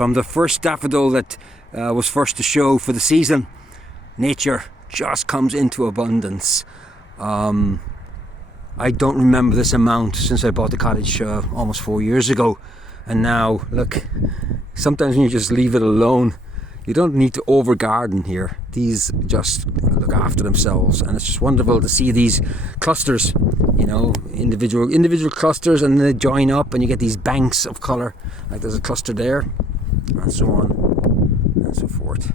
From the first daffodil that was first to show for the season, nature just comes into abundance. I don't remember this amount since I bought the cottage almost 4 years ago. And now, look, sometimes when you just leave it alone, you don't need to over garden here. These just look after themselves, and it's just wonderful to see these clusters, you know, individual clusters, and then they join up and you get these banks of colour, like there's a cluster there, and so on and so forth.